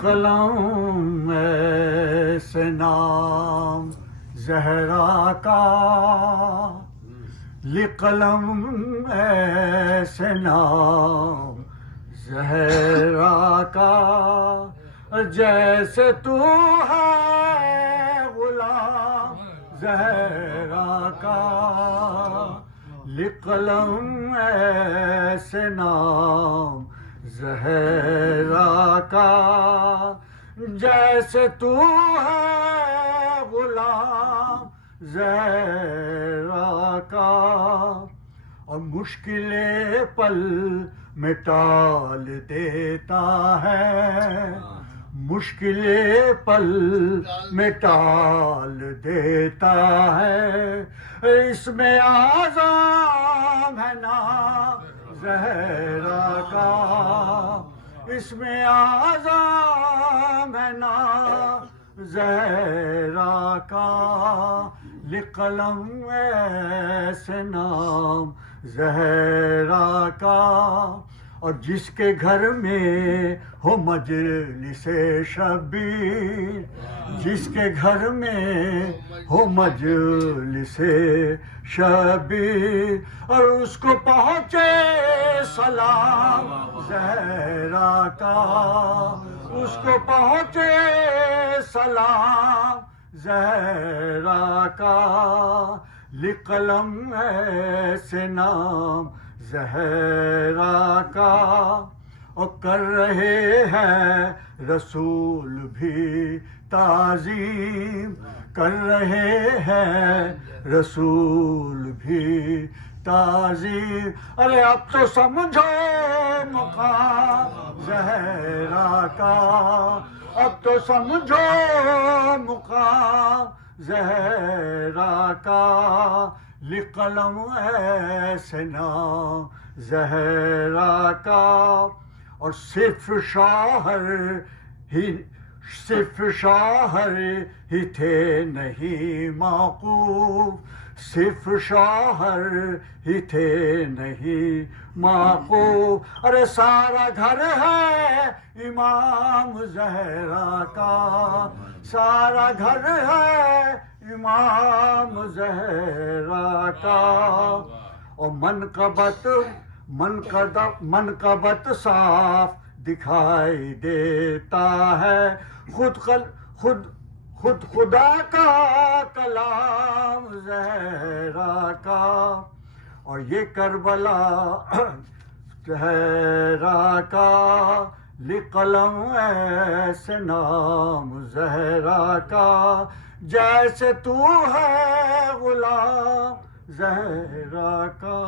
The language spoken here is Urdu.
قلم ایسے نام زہرا کا، لقلم ایسے نام زہرا کا، جیسے تو ہے غلام زہرا کا، لقلم ایسے نام زہرا کا، جیسے تو ہے غلام زہرا کا، اور مشکل پل میں ٹال دیتا ہے، مشکل پل میں ٹال دیتا ہے، اس میں اعظم ہے نام زہرا کا، اس میں اعظم ہے نام زہرا کا، لقلم ایسے نام زہرا کا، اور جس کے گھر میں ہو مجلس شبیر، جس کے گھر میں ہو مجلس شبیر، اور اس کو پہنچے سلام زہرا کا، اس کو پہنچے سلام زہرا کا، لقلم ایسے نام زہرا کا، اور کر رہے ہیں رسول بھی تعظیم، کر رہے ہیں رسول بھی تعظیم، ارے اب تو سمجھو مقام زہرا کا، اب تو سمجھو مقام زہرا کا، لقلم ایسے نام زہرا کا، اور صرف شوہر ہی تھے نہیں موقوف، صرف شوہر ہی تھے نہیں موقوف، ارے سارا گھر ہے امام زہرا کا، سارا گھر ہے امام زہرا کا، اور منقبت صاف دکھائی دیتا ہے، خود خدا کا کلام زہرا کا، اور یہ کربلا زہرا کا، لقلم ایسے نام زہرا کا، جیسے تو ہے غلام زہرا کا،